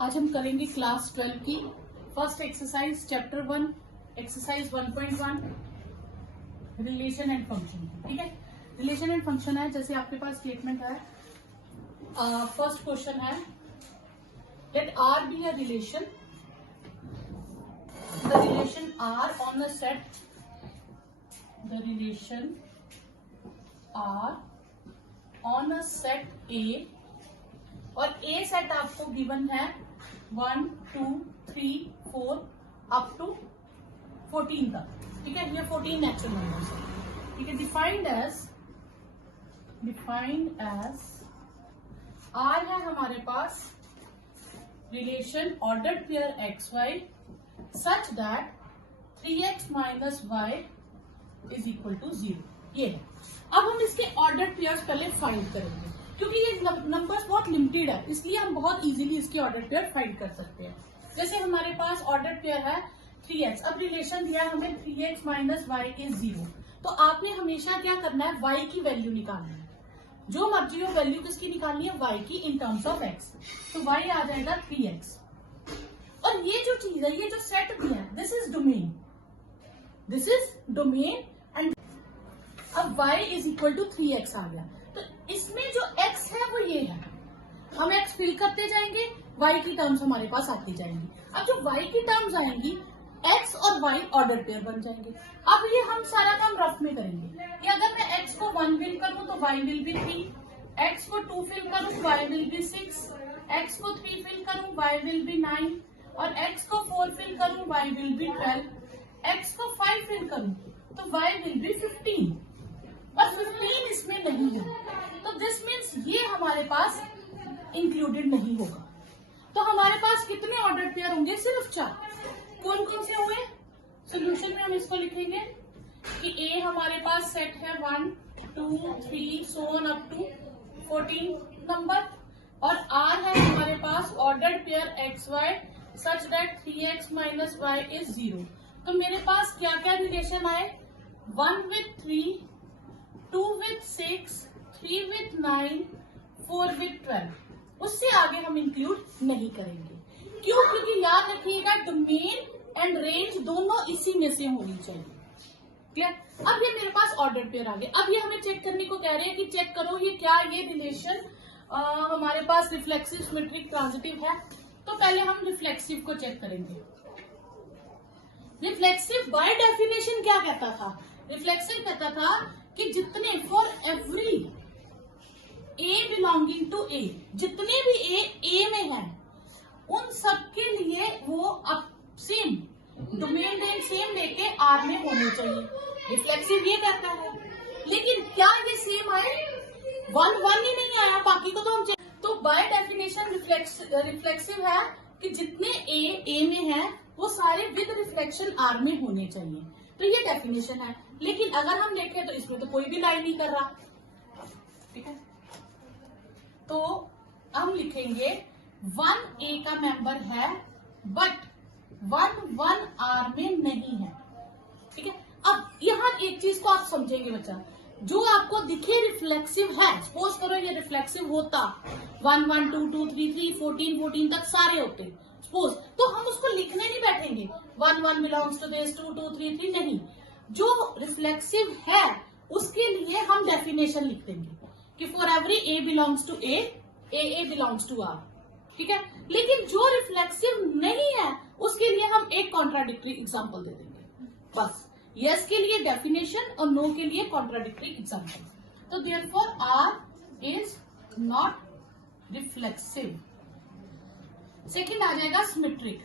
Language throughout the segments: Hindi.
आज हम करेंगे क्लास 12 की first exercise chapter 1 exercise 1.1 relation and function. ठीक है, रिलेशन एंड फंक्शन है। जैसे आपके पास स्टेटमेंट है, फर्स्ट क्वेश्चन है let R be a relation, the relation R on a set, the relation R on a set A, और ए सेट आपको गिवन है 1 2 3 4 अप टू 14 तक। ठीक है, ये 14 नेचुरल नंबर्स है। ठीक है, डिफाइंड एज आर है हमारे पास relation ordered pair x y such that 3x minus y is equal to 0। ये है। अब हम इसके ऑर्डर्ड पेयर्स पहले फाइंड करेंगे, क्योंकि ये नंबर्स बहुत लिमिटेड है, इसलिए हम बहुत इजीली इसके ऑर्डर पेयर फाइंड कर सकते हैं। जैसे हमारे पास ऑर्डर पेयर है 3x, अब रिलेशन दिया हमें 3x माइनस वाई इज 0, तो आपने हमेशा क्या करना है, y की वैल्यू निकालनी है। जो मर्जी हो वैल्यू किसकी निकालनी है, y की इन टर्म्स ऑफ x, तो y आ जाएगा 3x। और ये जो चीज है, ये जो सेट दिया है, दिस इज डोमेन एंड अब y is equal to 3x आ गया। तो इसमें जो x है वो ये है, हम x फिल करते जाएंगे, y की टर्म्स हमारे पास आती जाएंगी। अब जो y की टर्म्स आएंगी, x और y ऑर्डर पेयर बन जाएंगे। अब ये हम सारा काम रफ में करेंगे कि अगर मैं x को 1 फिल करूं तो y विल बी 3, x को 2 फिल करूं y विल बी 6, x को 3 फिल करूं y विल बी 9, और x को 4 फिल करूं y विल बी 12, x को 5 फिल करूं तो y विल बी 15, और 15 इसमें नहीं है, तो दिस मीन्स ये हमारे पास इंक्लूडेड नहीं होगा। तो हमारे पास कितने ऑर्डर पेयर होंगे, सिर्फ 4। कौन कौन से हुए, सोल्यूशन में हम इसको लिखेंगे कि ए हमारे पास सेट है 1 2 3 so on up to 14 number, और आर है हमारे पास ordered pair x y such that 3x minus y is 0। तो मेरे पास क्या क्या रिलेशन आए, 1 with 3, 2 with 6, 3 with 9, 4 with 12। उससे आगे हम इंक्लूड नहीं करेंगे। क्यों? क्योंकि याद रखिएगा डोमेन एंड रेंज दोनों इसी में से होनी चाहिए। क्लियर? अब ये मेरे पास ऑर्डर पेयर आ गए। अब ये हमें चेक करने को कह रहे हैं कि चेक करो ये क्या, ये रिलेशन हमारे पास रिफ्लेक्सिव, सिमेट्रिक, ट्रांजिटिव है। तो पहले हम रिफ्लेक्सिव को चेक करेंगे। रिफ्लेक्सिव बाय डेफिनेशन क्या कहता था, रिफ्लेक्सिव कहता था कि जितने for every a belonging to a, जितने भी ए में है उन सब के लिए वो अब सेम डोमेन रेंज सेम लेके आर में होने चाहिए। रिफ्लेक्सिव ये कहता है, लेकिन क्या ये सेम आए, 1 ही नहीं आया, बाकी को तो हम तो बाय डेफिनेशन रिफ्लेक्सिव है कि जितने ए में है वो सारे विद रिफ्लेक्शन आर में होने चाहिए। तो ये डेफिनेशन है, लेकिन अगर हम देखें तो इसमें तो कोई भी लाइन नहीं कर रहा। ठीक है, तो हम लिखेंगे 1 ए का मेंबर है बट 1 आर में नहीं है। ठीक है, अब यहाँ एक चीज को आप समझेंगे बच्चा, जो आपको दिखे रिफ्लेक्सिव है, सपोज करो ये रिफ्लेक्सिव होता 1 1 2 2 3 3 14 तक सारे होते सपोज, तो हम उसको लिखने नहीं बैठेंगे 1 1 बिलोंग्स टू दिस, 2 2 3 3 नहीं। जो रिफ्लेक्सिव है उसके लिए हम डेफिनेशन लिख देंगे कि for every A belongs to A belongs to R. ठीक है, लेकिन जो रिफ्लेक्सिव नहीं है उसके लिए हम एक कॉन्ट्राडिक्टरी एग्जांपल दे देंगे बस। यस के लिए डेफिनेशन और नो के लिए कॉन्ट्राडिक्टरी एग्जांपल। तो therefore R is not reflexive. Second आ जाएगा सिमेट्रिक।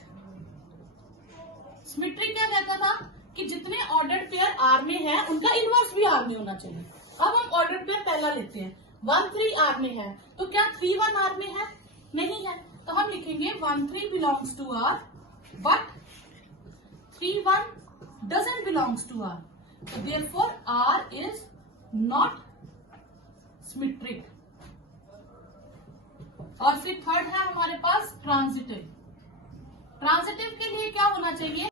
सिमेट्रिक क्या कहता था कि जितने ऑर्डर्ड पेयर आर में है उनका इनवर्स भी आर में होना चाहिए। अब हम ऑर्डर्ड पेयर पहला लेते हैं, 1 3 आर में है, तो क्या 3 1 आर में है, नहीं है, तो हम लिखेंगे 1 3 belongs to R but 3 1 doesn't belongs to R, so therefore R is not symmetric। और फिर थर्ड है हमारे पास ट्रांजिटिव। ट्रांजिटिव के लिए क्या होना चाहिए,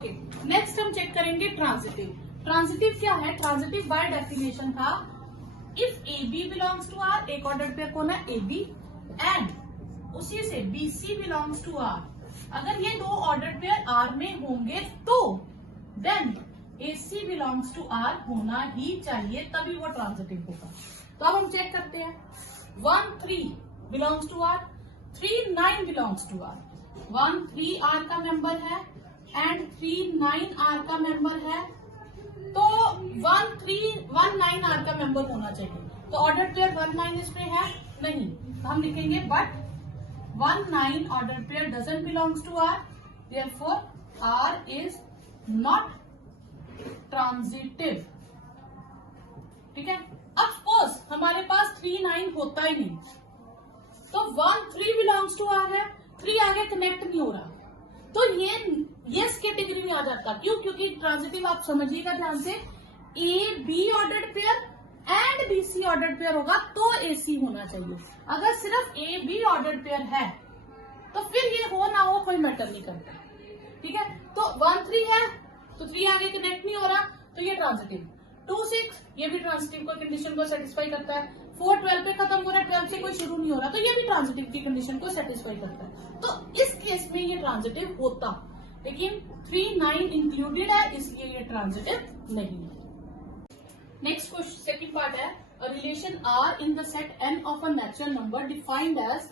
नेक्स्ट हम चेक करेंगे ट्रांजिटिव। ट्रांजिटिव क्या है, ट्रांजिटिव बाय डेफिनेशन था if A B belongs to R, एक ऑर्डर पेयर कौन है, ए बी, एंड उसी से BC बिलोंग्स टू R, अगर ये दो ऑर्डर पेयर R में होंगे तो then AC belongs to R होना ही चाहिए, तभी वो ट्रांजिटिव होगा। तो अब हम चेक करते हैं। 1 3 belongs to R, 3 9 belongs to R। 1 3 R का मेंबर है एंड 3 9 R का मेंबर है, तो 1 3 1 9 R का मेंबर होना चाहिए। तो ऑर्डर पेयर 1 9 इसमें है नहीं, तो हम लिखेंगे but 1 9 order pair doesn't belongs to R, therefore R is not transitive. ठीक है। अब सपोज हमारे पास 3 9 होता ही नहीं, तो 1 3 बिलोंग्स टू R है, 3 आगे कनेक्ट नहीं हो रहा, तो ये इस कैटेगरी में आ जाता। क्यों? क्योंकि ट्रांजिटिव आप समझिएगा ध्यान से, A be ordered pair and BC ordered pair होगा तो AC होना चाहिए। अगर सिर्फ ए बी ऑर्डर्ड पेयर है तो फिर ये हो ना हो कोई मैटर नहीं करता। ठीक है। तो 1 3 है तो 3 आगे कनेक्ट नहीं हो रहा, तो ये ट्रांजिटिव। 2 6 ये भी ट्रांजिटिव को कंडीशन को सेटिस्फाई करता है। 4 12 पे खत्म हो रहा है, 12 से कोई शुरू नहीं हो रहा, तो ये भी ट्रांजिटिव की कंडीशन को सेटिस्फाई करता है। तो इस केस में ये ट्रांजिटिव होता, लेकिन 3 9 इंक्लूडेड है इसलिए ये ट्रांजिटिव नहीं है। नेक्स्ट क्वेश्चन सेकंड पार्ट है, a relation R in the set n of a natural number defined as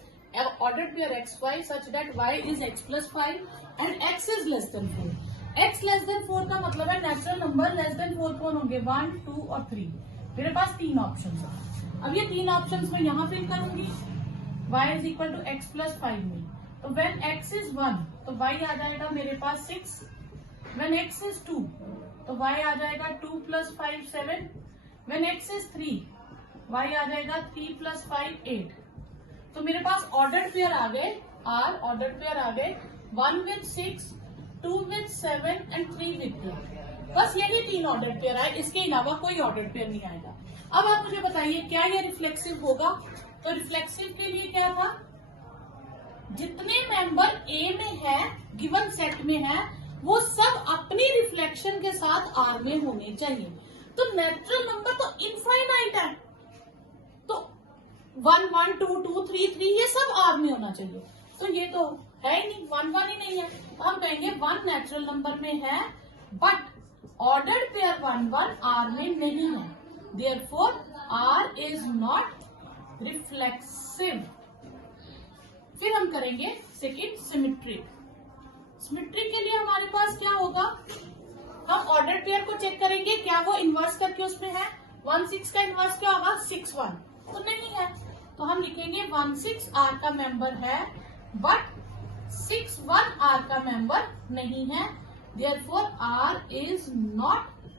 ordered pair xy such that y is x plus 5 and x is less than 4। x less than 4 का मतलब है नेचुरल नंबर लेस देन 4 कौन होंगे, 1 2 और 3। मेरे पास 3 ऑप्शन है। अब ये 3 ऑप्शन में यहाँ फिल करूंगी y is equal to X plus 5 में, तो वेन x इज 1 तो y आ जाएगा मेरे पास 6, वेन x इज 2 तो y आ जाएगा 2 plus 5 7, when x is 3 y आ जाएगा 3 प्लस 5 8। तो मेरे पास ऑर्डर्ड पेयर आ गए, R ऑर्डर्ड पेयर आ गए, 1 विद 6 2 विद 7 एंड 3 विद 2। बस यही 3 ऑर्डर्ड पेयर आए, इसके अलावा कोई ऑर्डर्ड पेयर नहीं आएगा। अब आप मुझे बताइए क्या ये रिफ्लेक्सिव होगा? तो रिफ्लेक्सिव के लिए क्या था, जितने मेंबर A में है गिवन सेट में है वो सब अपनी रिफ्लेक्शन के साथ R में होने चाहिए। तो नेचुरल नंबर तो इनफाइनाइट है, तो 1 1 2 2 3 3 ये सब R में होना चाहिए, तो ये तो है ही नहीं, 1 1 ही नहीं है। तो हम कहेंगे 1 नेचुरल नंबर में है बट ऑर्डर्ड पेयर 1 1 R में नहीं है, therefore R is not reflexive. फिर हम करेंगे सेकेंड सिमेट्रिक। सिमेट्रिक के लिए हमारे पास क्या होगा, हम ऑर्डर पेयर को चेक करेंगे क्या वो इन्वर्स करके उसमें है। 1 6 का इन्वर्स क्या होगा, 6 1, तो नहीं है, तो हम लिखेंगे 1 6 R का मेंबर है बट 6 1 R का मेंबर नहीं है, therefore R is not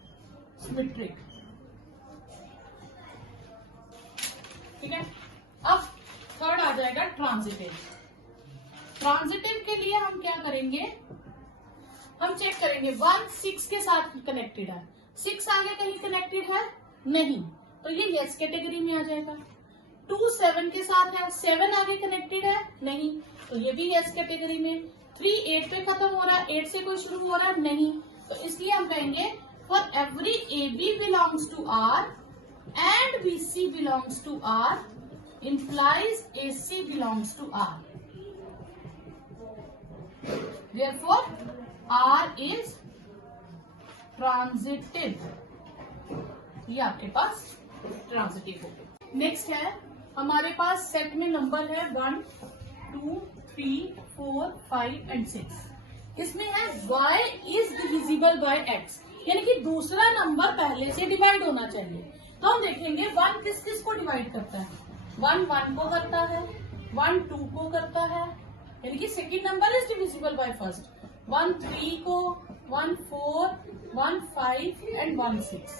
symmetric. ठीक है। अब थर्ड आ जाएगा ट्रांजिटिव। ट्रांजिटिव के लिए हम क्या करेंगे, हम चेक करेंगे 1 6 के साथ कनेक्टेड है, 6 आगे कहीं कनेक्टेड है नहीं, तो ये यस कैटेगरी में आ जाएगा। 2 7 के साथ है, 7 आगे कनेक्टेड है नहीं, तो ये भी यस कैटेगरी में। 3 8 पे खत्म हो रहा है, 8 से कोई शुरू हो रहा है नहीं, तो इसलिए हम कहेंगे for every AB belongs to R and BC belongs to R implies AC belongs to R. Therefore, R is transitive. ये आपके पास ट्रांजिटिव हो गया। नेक्स्ट है हमारे पास सेट में नंबर है 1 2 3 4 5 एंड 6। इसमें है y is divisible by x, यानी कि दूसरा नंबर पहले से डिवाइड होना चाहिए। तो हम देखेंगे 1 किस किस को डिवाइड करता है, 1 1 को करता है, 1 2 को करता है, यानी कि second number is divisible by first. 1 3 को, 1 4 1 5 एंड 1 6।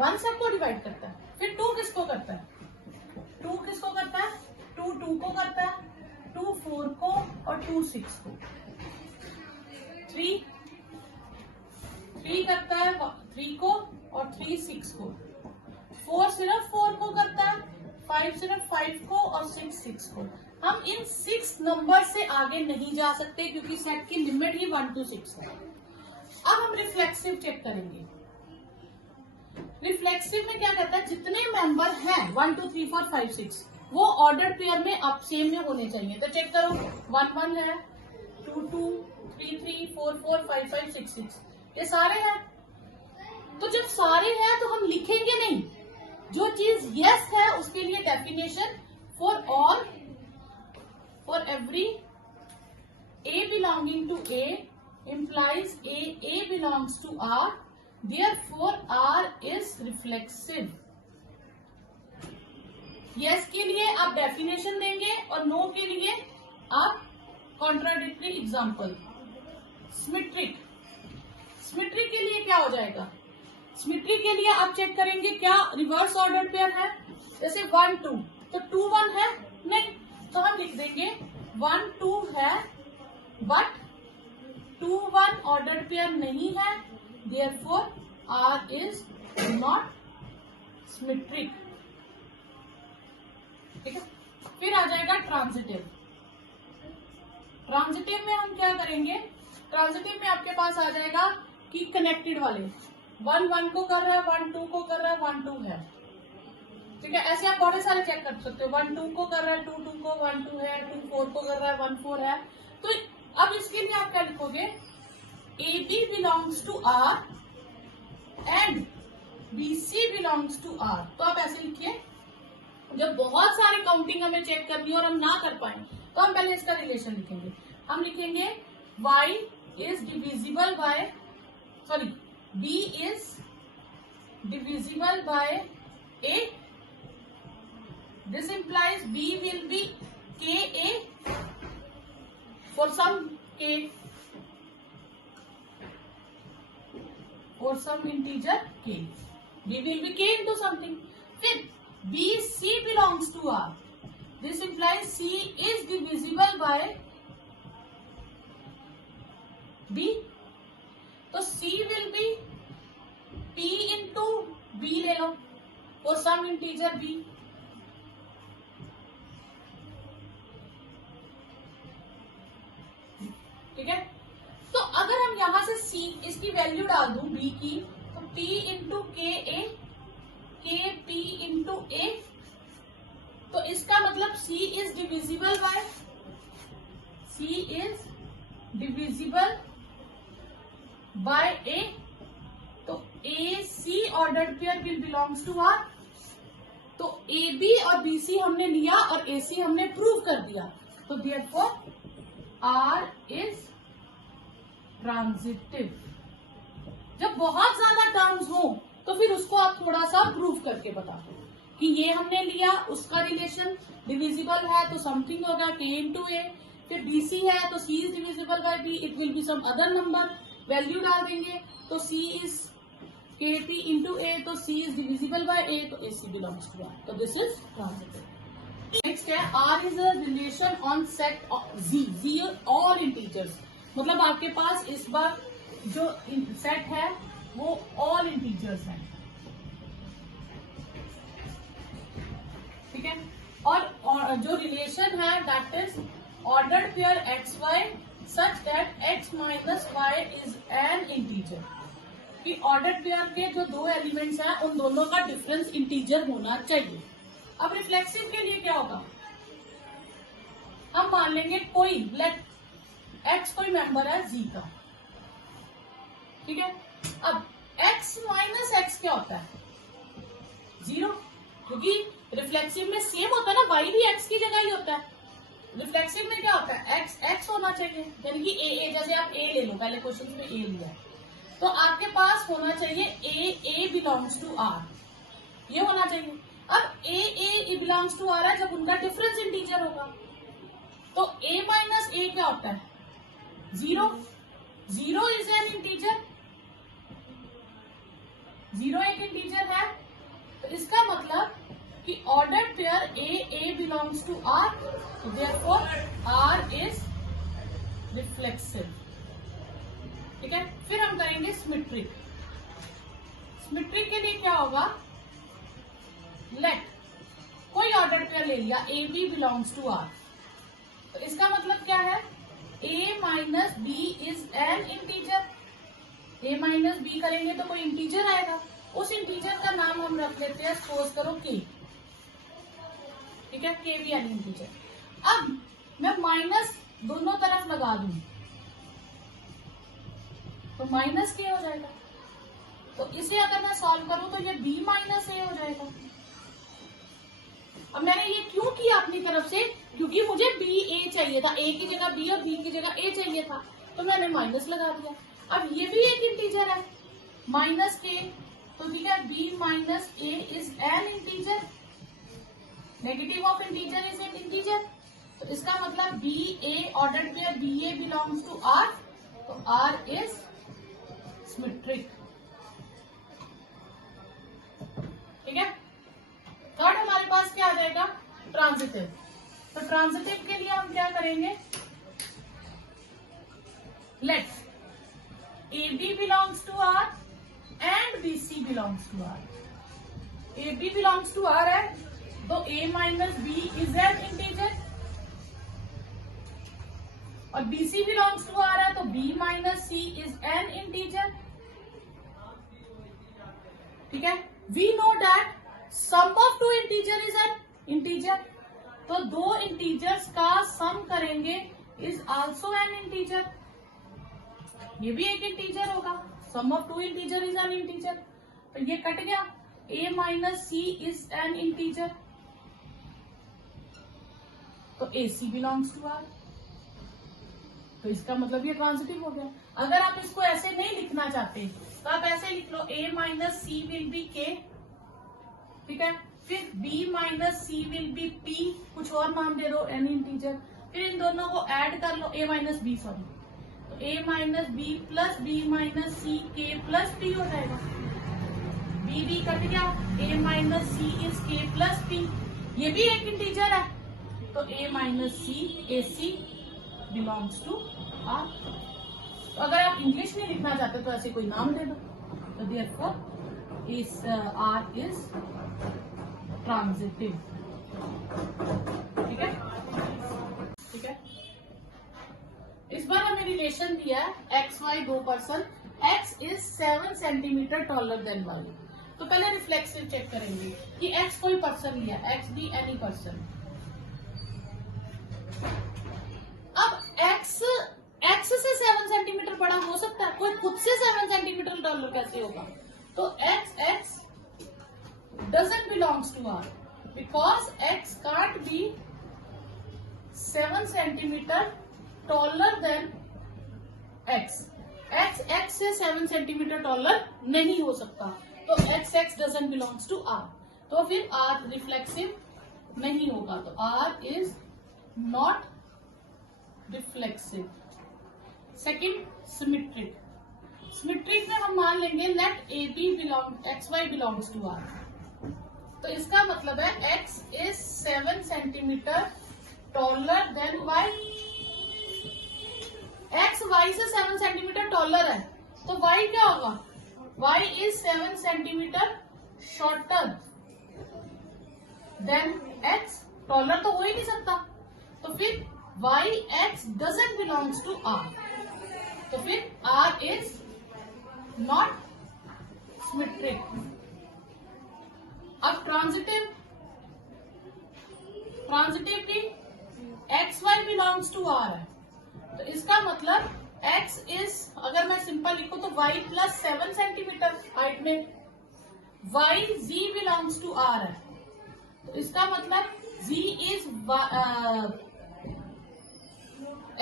1 सबको डिवाइड करता है। फिर 2 किसको करता है, 2 किसको करता है, 2 2 को करता है, 2 4 को और 2 6 को। 3 करता है 3 को और 3 6 को। 4 सिर्फ 4 को करता है, 5 सिर्फ 5 को और 6 6 को। हम इन 6 नंबर से आगे नहीं जा सकते क्योंकि सेट की लिमिट ही 1 to 6 है। अब हम रिफ्लेक्सिव चेक करेंगे। रिफ्लेक्सिव में क्या कहता है, जितने मेंबर हैं 1 2 3 4 5 6 वो ऑर्डर्ड पेयर में अब सेम में होने चाहिए। तो चेक करो, 1 1 है, 2 2, 3 3, 4 4, 5 5, 6 6, ये सारे हैं। तो जब सारे हैं तो हम लिखेंगे नहीं, जो चीज यस है उसके लिए definition for all, for every A belonging to A implies A belongs to R, therefore R is reflexive. Yes के लिए आप डेफिनेशन देंगे और नो के लिए आप कॉन्ट्राडिक्टरी एग्जाम्पल। सिमेट्रिक, सिमेट्रिक के लिए क्या हो जाएगा? सिमेट्रिक के लिए आप चेक करेंगे क्या रिवर्स ऑर्डर पेयर है, जैसे 1 2, तो 2 1 है नहीं, तो हम लिख देंगे 1 2 है बट 2 1 ऑर्डर पेयर नहीं है, therefore R is not symmetric। ठीक है, फिर आ जाएगा ट्रांजिटिव। ट्रांजिटिव में हम क्या करेंगे? ट्रांजिटिव में आपके पास आ जाएगा कि कनेक्टेड वाले 1 1 को कर रहा है, 1 2 को कर रहा है, 1 2 है। ठीक है, ऐसे आप बहुत सारे चेक कर सकते हो, 1 2 को कर रहा है, 2 2 को, 1 2 है, 2 4 को कर रहा है, 1 4 है। तो अब इसके लिए आप क्या लिखोगे? AB belongs to R and BC belongs to R। तो आप ऐसे लिखिए, जब बहुत सारी काउंटिंग हमें चेक करनी है और हम ना कर पाए तो हम पहले इसका रिलेशन लिखेंगे। हम लिखेंगे Y is divisible by, sorry, B is divisible by A, this implies B will be KA for some K, for some integer K, B will be K into something। फिर BC belongs to R, this implies C is divisible by B, तो C will be P into B ले लो for some integer B। ठीक है, तो अगर हम यहां से C इसकी वैल्यू डाल दूं B की, तो P इंटू के ए, के P इंटू ए, तो इसका मतलब C is divisible by, C is divisible by A, तो AC ordered pair will belongs to R। तो AB और BC हमने लिया और AC हमने प्रूव कर दिया, तो देयरफॉर R इज ट्रांजिटिव। जब बहुत ज्यादा टर्म्स हो तो फिर उसको आप थोड़ा सा प्रूव करके बता दो कि ये हमने लिया, उसका रिलेशन डिविजिबल है तो समथिंग होगा K इंटू ए, फिर BC है तो C is divisible by B, it will be some other number, value डाल देंगे तो C is KT into A, तो C is divisible by A, तो AC बिलोंग्स टू R, तो दिस इज ट्रांजिटिव। नेक्स्ट है R is a relation on set Z all integers, मतलब आपके पास इस बार जो सेट है वो ऑल इंटीजर्स है। ठीक है, और जो रिलेशन है that is ordered pair XY such that X minus Y is an integer, कि ऑर्डर्ड पेयर के जो दो एलिमेंट्स हैं उन दोनों का डिफरेंस इंटीजर होना चाहिए। अब रिफ्लेक्सिव के लिए क्या होगा? हम मान लेंगे कोई लेट X कोई मेंबर है Z का, ठीक है। अब X माइनस X क्या होता है? 0, क्योंकि रिफ्लेक्सिव में सेम होता है ना, Y भी X की जगह ही होता है। रिफ्लेक्सिव में क्या होता है? X होना चाहिए, यानी कि A, जैसे आप A ले लो, पहले क्वेश्चन में A लिया, तो आपके पास होना चाहिए A बिलोंग्स टू R, ये होना चाहिए। अब A बिलोंग्स टू R है जब उनका डिफरेंस इंटीजर होगा, तो A माइनस A क्या होता है? 0 इज एन इंटीजर, 0 एक इंटीजर है, तो इसका मतलब कि ordered pair A belongs to R, therefore R is reflexive. ठीक है, फिर हम करेंगे सिमेट्रिक। सिमेट्रिक के लिए क्या होगा? लेट कोई ऑर्डर्ड पेयर ले लिया AB बिलोंग्स टू R, तो इसका मतलब क्या है? A minus B is an integer, A minus B करेंगे तो कोई इंटीजर आएगा, उस इंटीजर का नाम हम रख लेते हैं, सपोज करो K। ठीक है, के भी एन इंटीजर। अब मैं माइनस दोनों तरफ लगा दूं तो माइनस के हो जाएगा। तो इसे अगर मैं सॉल्व करूं तो ये b माइनस ए हो जाएगा। अब मैंने ये क्यों किया अपनी तरफ से, क्योंकि मुझे बी ए चाहिए था, ए की जगह बी और बी की जगह ए चाहिए था, तो मैंने माइनस लगा दिया। अब ये भी एक इंटीजर है, माइनस के, तो ठीक है, B minus A is an integer, negative of integer is an integer. तो इसका मतलब B A ordered pair B A belongs to R, तो आर इज सिमेट्रिक। ठीक है, थर्ड हमारे पास क्या आ जाएगा, ट्रांजिटिव। तो ट्रांजिटिव के लिए हम क्या करेंगे, let's a B belongs to R and b c belongs to R. A B belongs to R है तो a minus B is an integer, और b c belongs to R है तो b minus c is an integer. ठीक है, we know that sum of two integer is an integer, तो दो इंटीजर्स का सम करेंगे इज आल्सो एन इंटीजर, ये भी एक इंटीजर होगा, sum of two integer is an integer. तो ये कट गया, a minus c is an integer, तो a c belongs to R, तो इसका मतलब ये ट्रांजिटिव हो गया। अगर आप इसको ऐसे नहीं लिखना चाहते तो आप ऐसे लिख लो, a minus C will be K, ठीक है, फिर b minus C will be p, कुछ और नाम दे दो एन इंटीजर, फिर इन दोनों को ऐड कर लो, a माइनस बी, सॉरी, तो a minus b plus b minus c k plus p हो जाएगा, b कट गया, a minus c is k plus p, ये भी एक इंटीजर है, तो a minus c a c belongs to R. तो अगर आप इंग्लिश में लिखना चाहते तो ऐसे कोई नाम दे दो, तो देयरफॉर इस आर इज ट्रांजिटिव। ठीक है, ठीक है, इस बार हमें रिलेशन दिया है एक्स वाई दो person, X is 7 centimetre taller than Y. तो पहले रिफ्लेक्सिव चेक करेंगे कि एक्स कोई पर्सन लिया, एक्स बी एनी पर्सन। अब एक्स से 7 सेंटीमीटर बड़ा हो सकता है, कोई खुद से 7 सेंटीमीटर टॉलर कैसे होगा, तो x doesn't belongs to R because X can't be 7 centimeter taller than X. X से 7 centimeter taller नहीं हो सकता, तो X doesn't belongs to R. तो फिर R reflexive नहीं होगा, तो R is not reflexive. Second, symmetric. Symmetric में हम मान लेंगे let AB XY belongs to R. तो इसका मतलब है x is 7 centimetre taller then y, x y से 7 सेंटीमीटर टॉलर है, तो y क्या होगा, y is 7 centimetre shorter than x, taller तो हो ही नहीं सकता, तो फिर y x doesn't belongs to r, तो फिर r इज नॉट सिमेट्रिक। अब ट्रांजिटिव की X Y belongs to R है, तो इसका मतलब एक्स इज, अगर मैं सिंपल लिखूं तो वाई प्लस 7 सेंटीमीटर हाइट में, Y Z belongs to R है, तो इसका मतलब जी इज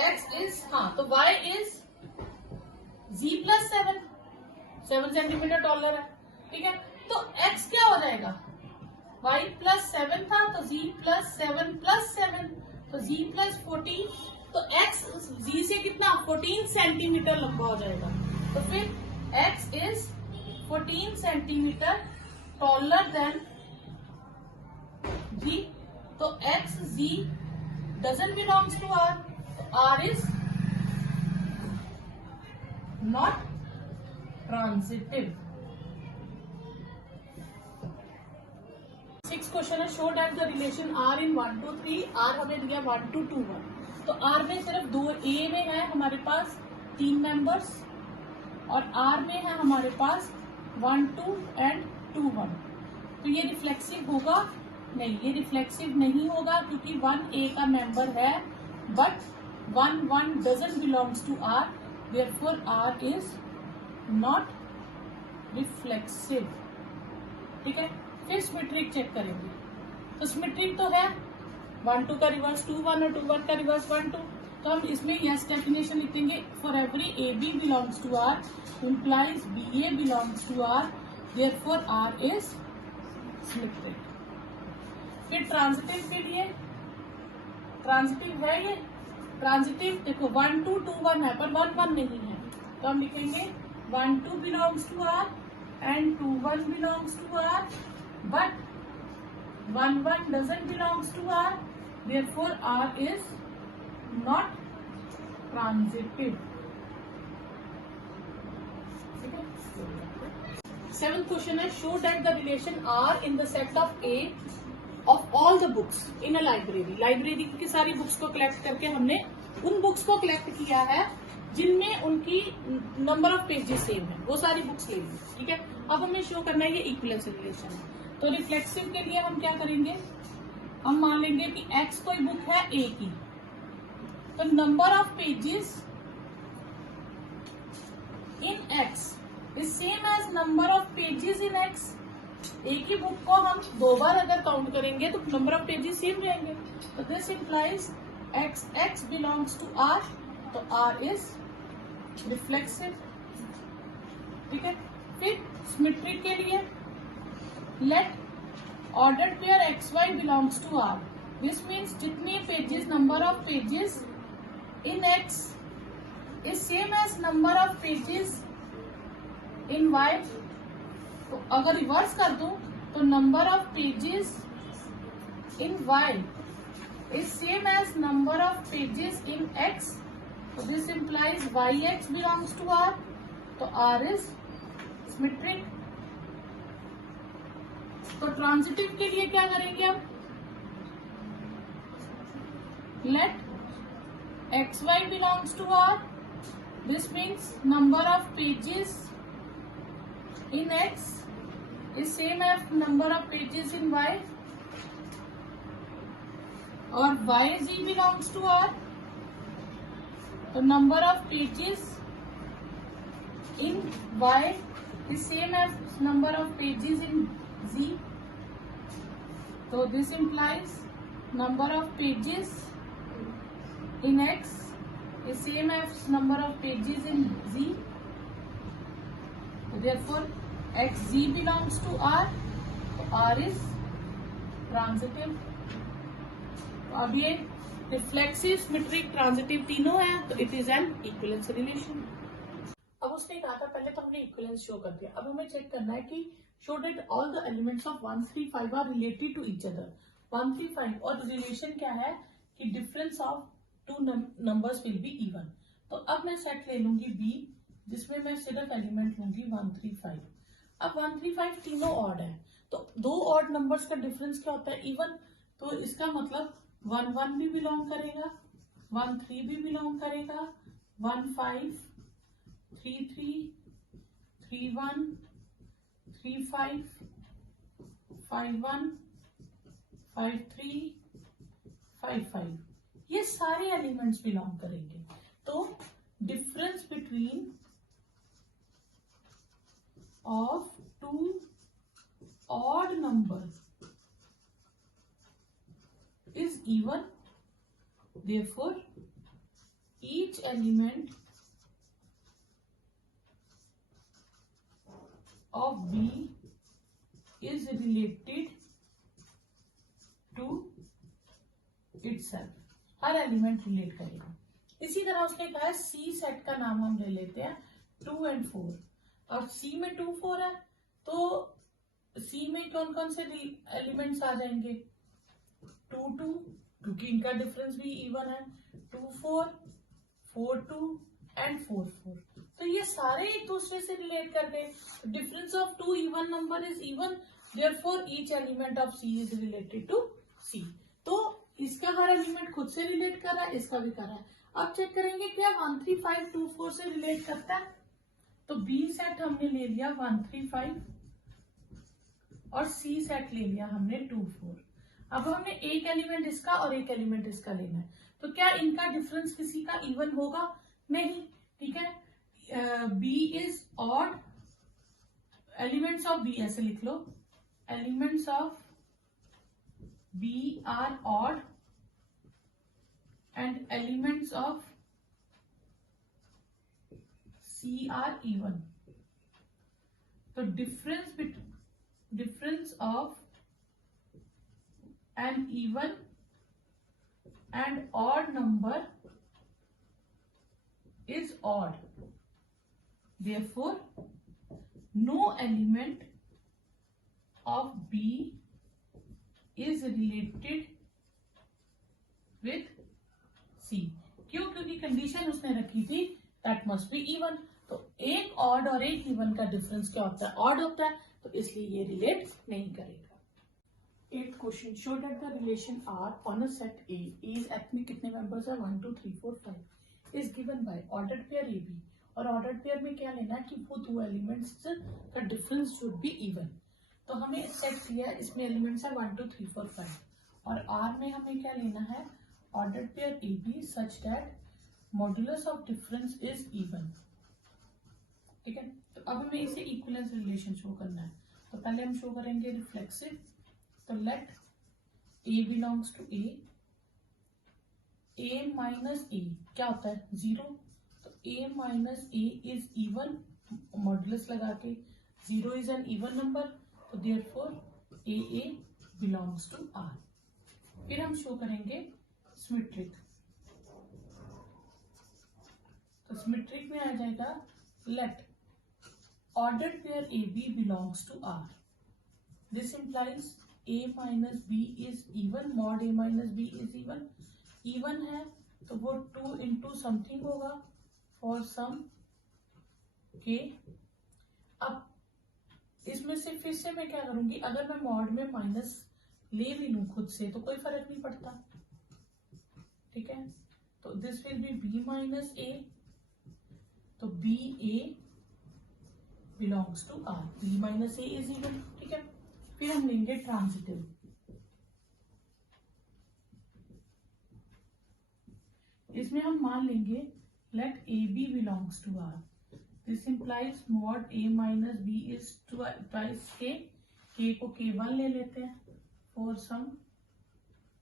एक्स इज, हाँ, तो Y is Z plus 7 centimetre taller है। ठीक है, तो एक्स क्या हो जाएगा, y प्लस 7 था तो z प्लस 7 प्लस 7, तो z प्लस 14, तो x z से कितना 14 सेंटीमीटर लंबा हो जाएगा, तो फिर x is 14 centimetre taller than z, तो x z doesn't belongs to r, तो r is not transitive. Six question है, show that the relation R in 1 to 3, R हमें दिया 1 to 2 1, तो आर में सिर्फ दो, ए में है हमारे पास 3 मेंबर्स और आर में है हमारे पास 1 2 and 2 1, तो ये रिफ्लेक्सिव होगा नहीं, ये रिफ्लेक्सिव नहीं होगा क्योंकि 1A का मेंबर है, but 1 doesn't belongs to R, therefore R is not reflexive. ठीक है, फिर सिमेट्रिक चेक करेंगे। तो सिमेट्रिक तो है 1 2 का रिवर्स 2 1 और 2 1 का रिवर्स 1 2, तो हम इसमें यस डेफिनेशन लिखेंगे, for every AB belongs to R implies BA belongs to R, therefore R is symmetric. फिर ट्रांजिटिव के लिए, ट्रांजिटिव है ये, ट्रांजिटिव देखो 1 2 2 1 है पर 1 1 नहीं है, तो हम लिखेंगे 1 2 belongs to R and 2 1 belongs to R, but 1 1 doesn't belongs to R, therefore R is not transitive। ठीक है, 7th क्वेश्चन है, show that the relation R in the set of A of all the books in a library। Library की सारी बुक्स को कलेक्ट करके हमने उन बुक्स को कलेक्ट किया है जिनमें उनकी नंबर ऑफ पेजेस सेम है, वो सारी बुक्स ले ली। ठीक है, अब हमें शो करना है ये इक्विवेलेंस रिलेशन है। तो रिफ्लेक्सिव के लिए हम क्या करेंगे, हम मान लेंगे कि X कोई बुक है A की, तो number of pages in X is same as number of pages in X। एक ही बुक को हम 2 बार अगर काउंट करेंगे तो नंबर ऑफ पेजेस सेम रहेंगे, तो this implies X belongs to R, तो R इज रिफ्लेक्सिव। ठीक है, फिर सिमेट्रिक के लिए let ordered pair XY belongs to R, this means जितने pages, number of pages in X is same as number of pages in Y। तो अगर रिवर्स कर दूं तो number of pages in Y is same as number of pages in X, so this implies YX belongs to R, तो R is symmetric। तो ट्रांजिटिव के लिए क्या करेंगे हम, let XY belongs to R, this means number of pages in X is same as number of pages in Y, और YZ बिलोंग्स टू R, तो number of pages in Y is same as number of pages in Z, so this implies number of pages in X is same as number of pages in Z, therefore XZ belongs to R, so R is transitive। अब ये रिफ्लेक्सिव, सिमेट्रिक, ट्रांजिटिव तीनों है, तो it is an equivalence relation. अब उसने कहा था पहले तो हमने इक्विवेलेंस शो कर दिया, अब हमें चेक करना है कि show that all the elements of 1 3 5 are related to each other। 1 3 5 और रिलेशन क्या है कि difference of 2 numbers will be even. तो अब मैं सेट ले लूंगी B, जिसमें मैं सिर्फ एलिमेंट लूंगी 1 3 5। अब 1 3 5 तीनों ऑड है, तो 2 ऑड नंबर्स का डिफरेंस क्या होता है, इवन। तो इसका मतलब 1 1 भी बिलोंग करेगा, 1 3 भी बिलोंग करेगा, 1 5 3 3 3 1 3 5 5 1 5 3 5 5, ये सारे एलिमेंट्स बिलोंग करेंगे। तो difference between of 2 odd number is even, therefore each element of B is related to itself। Her element relate करेगा। इसी तरह उसने कहा है C सेट का नाम हम ले लेते हैं 2 और 4, और C में 2 4 है, तो C में कौन कौन से एलिमेंट्स आ जाएंगे, 2 2, क्योंकि इनका डिफरेंस भी इवन है, 2 4 4 2 एंड 4 4, तो ये सारे एक दूसरे से रिलेट कर रहे हैं। Difference of 2 even number is even, therefore each element of C is related to C। तो इसका हर एलिमेंट खुद से रिलेट कर रहा है, इसका भी कर रहा है। अब चेक करेंगे क्या 1 3 5 2 4 से रिलेट करता है, तो B सेट हमने ले लिया 1 3 5 और C सेट ले लिया हमने 2 4। अब हमें एक एलिमेंट इसका और एक एलिमेंट इसका लेना है, तो क्या इनका डिफरेंस किसी का इवन होगा? नहीं, ठीक है। B is odd, elements of B ऐसे लिख लो, elements of B are odd and elements of C are even. तो difference of an even and odd number is odd. Therefore, no element of B is related with C. क्यों? क्योंकि कंडीशन उसने रखी थी that must be even. तो एक ऑड और एक इवन का डिफरेंस क्या होता है? ऑड होता है, तो इसलिए ये रिलेट नहीं करेगा। 8th question, show that the relation R on a set A is एक्ट में कितने मेंबर्स है? 1 2 3 4 5 is given by ordered pair A B. और ऑर्डर्ड पेयर में क्या लेना है कि वो दो एलिमेंट्स का डिफरेंस शुड बी इवन। तो हमें सेट किया, इसमें एलिमेंट्स है 1 2 3 4 5 और आर में हमें क्या लेना है? Ordered pair A B such that modulus of difference is even. ठीक है, तो अब हमें इसे इक्विवेलेंस रिलेशन शो करना है। तो पहले हम शो करेंगे रिफ्लेक्सिव। तो let a belongs to A minus a क्या होता है? 0। तो a minus A is even, modulus लगा के 0 इज एन इवन नंबर, तो therefore a belongs to R. फिर हम शो करेंगे सिमेट्रिक। तो सिमेट्रिक में आ जाएगा late ordered pair AB belongs to R. This implies A minus B is even, mod A minus B is even. Even है तो वो 2 into something होगा for some K। अब इसमें से फिर से मैं क्या करूंगी, अगर मैं मॉड में माइनस ले भी लूं खुद से तो कोई फर्क नहीं पड़ता। ठीक है, तो this will be B minus A, तो B A belongs to R, B minus A is even. ठीक है, फिर हम लेंगे ट्रांजिटिव। इसमें हम मान लेंगे let A B belongs to R. This implies mod A minus B is twice के को K1 ले लेते हैं फॉर सम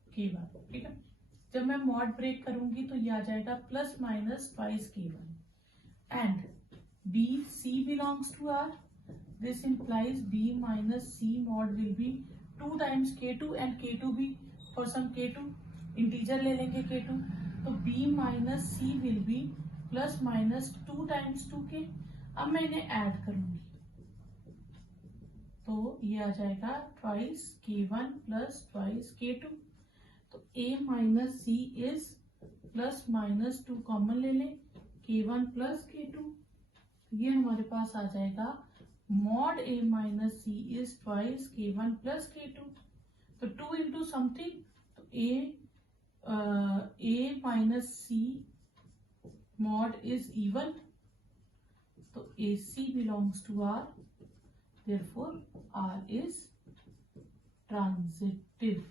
K1। ठीक है, जब मैं मॉड ब्रेक करूंगी तो ये आ जाएगा plus minus twice K1 and B C belongs to R. This implies B minus C mod will be 2 times K2 and K2 भी for some K2 integer ले लेंगे K2, तो B minus C will be plus minus 2 times 2K। अब मैं इन्हें ऐड करूंगी तो ये आ जाएगा twice K1 plus twice K2। तो A minus C is plus minus 2 common ले लें, K1 plus K2, ये हमारे पास आ जाएगा mod A minus c is twice K1 plus K2। तो 2 इंटू समथिंग, तो a minus c mod is even, तो a c belongs to R, therefore R is transitive.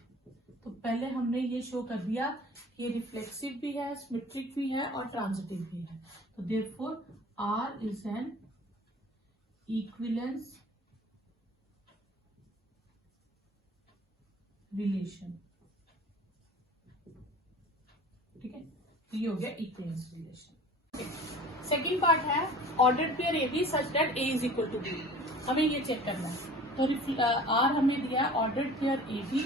तो पहले हमने ये शो कर दिया कि रिफ्लेक्सिव भी है, सिमेट्रिक भी है और ट्रांजिटिव भी है। तो therefore R is an equivalence relation। ठीक है, तो ये हो गया इक्विवेलेंस रिलेशन। सेकेंड पार्ट है ordered pair A B such that A is equal to B। हमें ये चेक करना है। तो R हमने दिया है ordered pair A B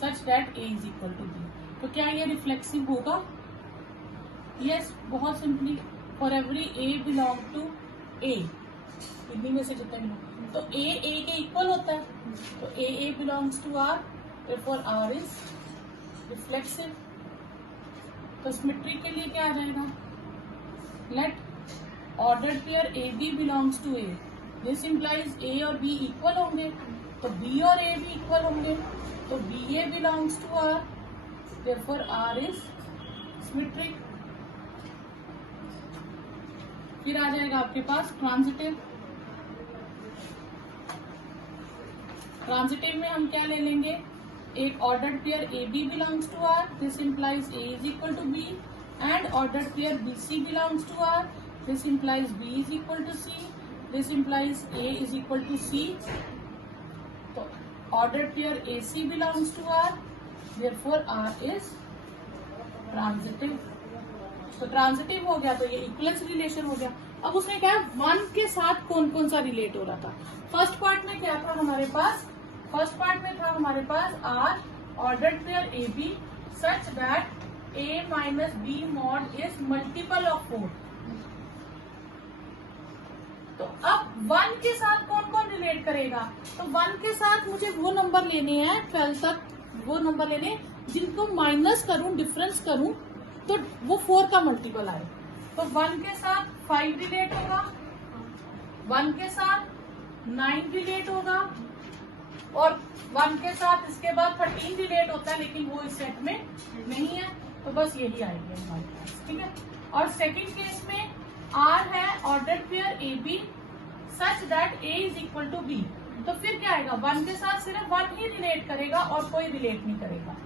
such that A is equal to B। तो क्या ये रिफ्लेक्सिव होगा? यस, बहुत simply for every A belong to A, इन्हीं में से जितने भी तो A के इक्वल होता है, तो A belongs to R, therefore R is reflexive. तो सिमेट्रिक के लिए क्या आ जाएगा? Let ordered pair A B belongs to A। This implies A और B इक्वल होंगे, तो B और A भी इक्वल होंगे, तो BA belongs to R, therefore R is symmetric. फिर आ जाएगा आपके पास ट्रांजिटिव। ट्रांजिटिव में हम क्या ले लेंगे? एक ordered pair A B belongs to R, this implies a is equal to b, and ordered pair b c belongs to R, this implies b is equal to c, this implies a is equal to c. तो ordered pair a c belongs to R, therefore R is transitive. तो ट्रांजिटिव हो गया तो ये इक्वलेंस रिलेशन हो गया. अब उसमें क्या है, वन के साथ कौन कौन सा रिलेट हो रहा था. फर्स्ट पार्ट में क्या था हमारे पास, फर्स्ट पार्ट में था हमारे पास R ordered pair A B such that a minus b mod is multiple of 4. तो अब वन के साथ कौन कौन रिलेट करेगा, तो वन के साथ मुझे वो नंबर लेने हैं 12 तक, वो नंबर लेने जिनको माइनस करूं, डिफरेंस करूं तो वो 4 का मल्टीपल आए. तो 1 के साथ 5 रिलेट होगा, 1 के साथ 9 रिलेट होगा, और 1 के साथ इसके बाद 13 रिलेट होता है, लेकिन वो इस सेट में नहीं है. तो बस यही आएगी हमारे पास. ठीक है. और सेकंड केस में आर है ordered pair A B such that A is equal to B. तो फिर क्या आएगा, 1 के साथ सिर्फ 1 ही रिलेट करेगा और कोई रिलेट नहीं करेगा,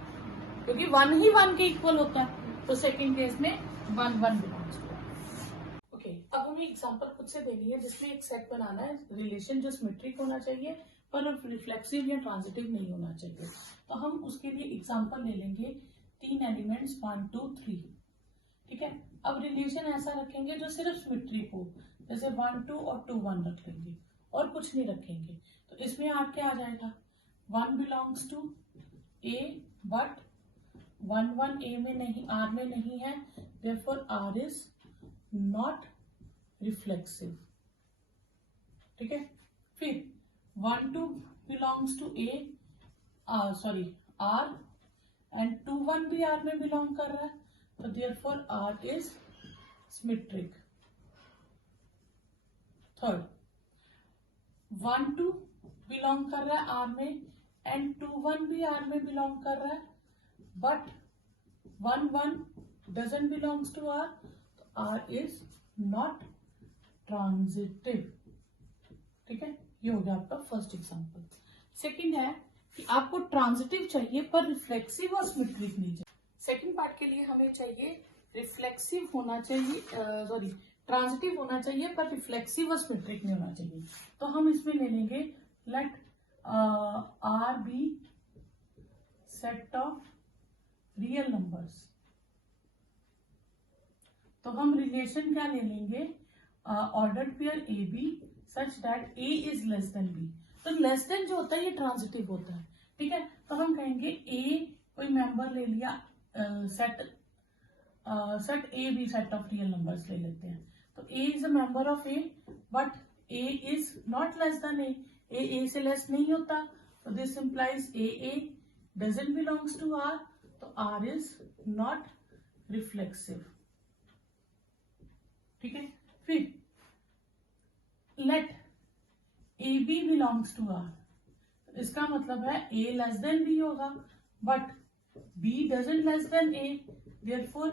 क्योंकि 1 ही 1 के इक्वल होता है. तो सेकंड केस में 1 1 बिलोंग्स टू. ओके, अब हमें एग्जांपल खुद से देनी है जिसमें एक सेट बनाना है, रिलेशन जो सिमेट्रिक होना चाहिए पर रिफ्लेक्सिव या ट्रांजिटिव नहीं होना चाहिए. तो हम उसके लिए एग्जांपल ले लेंगे 3 एलिमेंट्स 1 2 3. ठीक है. अब रिलेशन ऐसा रखेंगे जो सिर्फ सिमेट्रिक हो, जैसे 1 2 और 2 1 रख लेंगे और कुछ नहीं रखेंगे. तो इसमें आप क्या आ जाएगा, 1 belongs to A but 1 1 A में नहीं, आर में नहीं है, therefore R is not reflexive. ठीक है. फिर 1 2 belongs to A, sorry R, and 2 1 भी आर में बिलोंग कर रहा है, तो therefore R is symmetric. Third, 1 2 belong कर रहा है आर में, एंड 2 1 भी आर में बिलोंग कर रहा है, but 1 1 doesn't belongs to R, तो R is not transitive. ठीक है. ये हो गया आपका फर्स्ट एग्जांपल. सेकंड है कि आपको ट्रांजिटिव चाहिए पर रिफ्लेक्सिव और सिमेट्रिक नहीं चाहिए. सेकंड पार्ट के लिए हमें चाहिए रिफ्लेक्सिव होना चाहिए, सॉरी ट्रांजिटिव होना चाहिए पर रिफ्लेक्सिव और सिमेट्रिक नहीं होना चाहिए. तो हम इसमें ले लेंगे let R be set of real numbers. तो हम रिलेशन क्या ले लेंगे, ordered pair A B such that A is less than B. तो लेस देन जो होता है ये ट्रांजिटिव होता है. ठीक है. तो हम कहेंगे ए कोई मेंबर ले लिया, set A be set of real numbers ले लेते हैं. तो a is a member of A but a is not less than a से लेस नहीं होता. तो this implies a doesn't belongs to R, तो आर इज नॉट रिफ्लेक्सिव. ठीक है. फिर let A B belongs to R. इसका मतलब है ए लेस देन बी होगा, but b doesn't less than a, therefore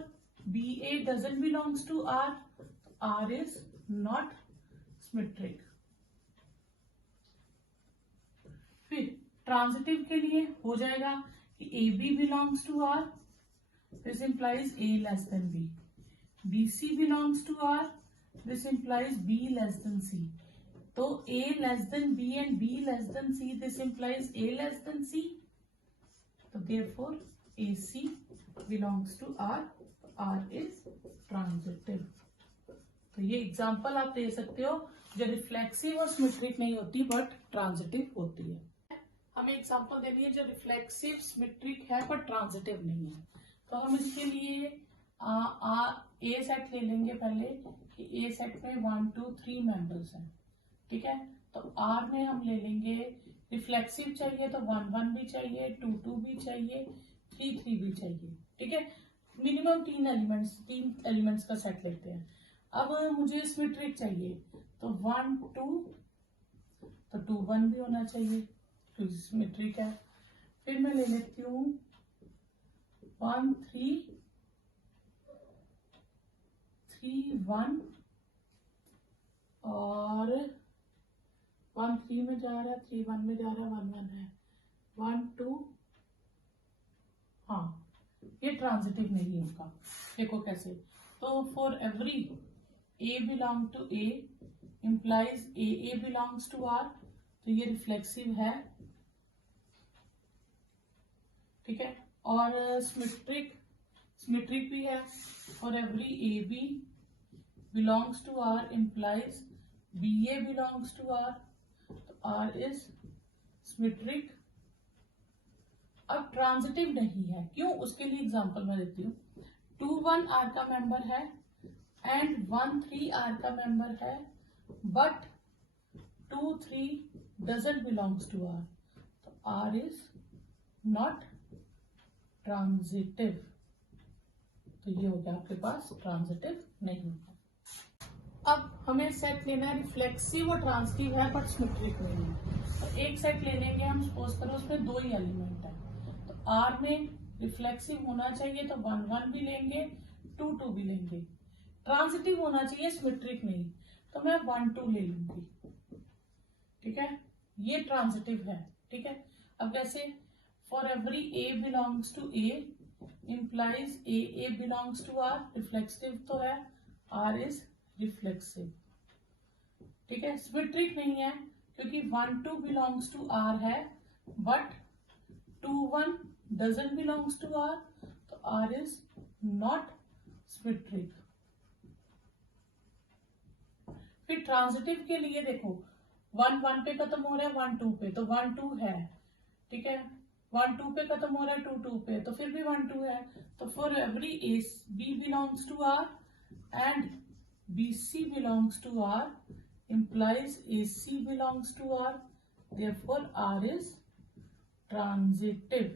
B A doesn't belongs to R, R is not symmetric. फिर ट्रांजिटिव के लिए हो जाएगा कि A B belongs to R, this implies A less than B. BC belongs to R, this implies B less than C. तो A less than B and B less than C, this implies A less than C. तो therefore AC belongs to R, R is transitive. तो ये एग्जाम्पल आप दे सकते हो जो रिफ्लेक्सिव और सिमेट्रिक नहीं होती बट ट्रांजिटिव होती है. हमें एग्जाम्पल देनी है जो रिफ्लेक्सिव सिमेट्रिक है पर ट्रांजिटिव नहीं है. तो हम इसके लिए ए सेट ले लेंगे पहले कि ए सेट में 1 2 3 मेंबर्स हैं. ठीक है. तो आर में हम ले लेंगे रिफ्लेक्सिव चाहिए तो 1 1 भी चाहिए, 2 2 भी चाहिए, 3 3 भी चाहिए. ठीक है. मिनिमम 3 एलिमेंट्स का सेट लेते हैं. अब मुझे सिमेट्रिक चाहिए तो 1 2, तो 2 1 भी होना चाहिए क्योंकि सिमेट्रिक है. फिर मैं ले लेती हूँ 1 3 3 1 और 1 3 में जा रहा है, 3 1 में जा रहा है, 1 1 है, 1 2 हाँ, ये ट्रांजिटिव नहीं है इनका। देखो कैसे, तो for every a belong to a implies a belongs to R, तो ये रिफ्लेक्सिव है, ठीक है। और सिमेट्रिक भी है, for every a B belongs to R implies b A belongs to R, तो आर इज सिमेट्रिक। अब ट्रांजिटिव नहीं है, क्यों? उसके लिए एग्जांपल मैं देती हूँ। 2 1 आर का मेंबर है एंड 1 3 आर का मेंबर है, but 2 3 doesn't belongs to R, तो आर इज नॉट ट्रांजिटिव। तो ये हो गया आपके पास ट्रांजिटिव नहीं है। अब हमें सेट लेना है रिफ्लेक्सिव और ट्रांजिटिव है बट सिमेट्रिक नहीं है। तो एक सेट ले लेंगे हम, सपोज करो उसमें 2 ही एलिमेंट है, तो आर में रिफ्लेक्सिव होना चाहिए तो 1 1 भी लेंगे, 2 2 भी लेंगे। ट्रांजिटिव होना चाहिए, सिमेट्रिक नहीं, तो मैं 1 2 ले लूंगी, ठीक है। ये ट्रांजिटिव है, ठीक है। अब कैसे, for every A belongs to a implies a belongs to R, reflexive तो है, आर इज रिफ्लेक्सिव, ठीक है। सिमेट्रिक नहीं है क्योंकि 1 2 बिलोंग्स टू आर है, but 2 1 doesn't belongs to R, तो आर इज नॉट सिमेट्रिक। फिर ट्रांजिटिव के लिए देखो, 1 1 पे खत्म हो रहा है, 1 2 पे, तो 1 2 है, ठीक है। 1 2 पे खत्म हो रहा है, 2 2 पे, तो फिर भी 1 2 है। तो for every a B belongs to R and BC belongs to R implies AC belongs to R, therefore R is transitive,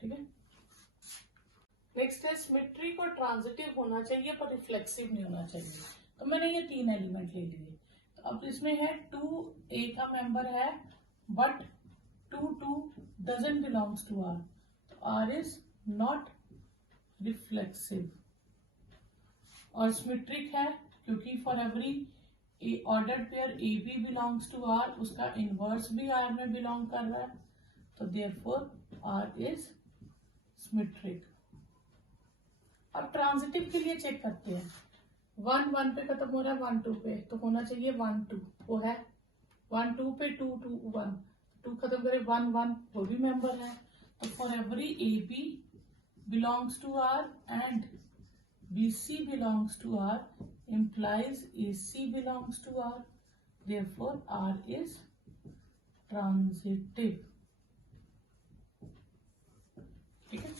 ठीक है। नेक्स्ट है सिमेट्रिक और ट्रांजिटिव होना चाहिए पर रिफ्लेक्सिव नहीं होना चाहिए। तो मैंने ये 3 एलिमेंट ले लिए। तो अब इसमें है 2 A का मेंबर है but 2 2 doesn't belongs to R, तो R इज नॉट रिफ्लेक्सिव। और सिमेट्रिक है क्योंकि for every ordered pair A B belongs to R, उसका इनवर्स भी आर में बिलोंग कर रहा है, तो देयरफॉर आर इज सिमेट्रिक। अब ट्रांजिटिव के लिए चेक करते हैं। 1 1 पे खत्म हो रहा है, 1 2 पे, तो होना चाहिए 1 2, वो है। 1 2 पे 2 2 1, 2 खत्म करे 1 1, वो भी मेंबर है। तो for every a B belongs to R and BC belongs to R implies AC belongs to R, therefore R is transitive, ठीक है।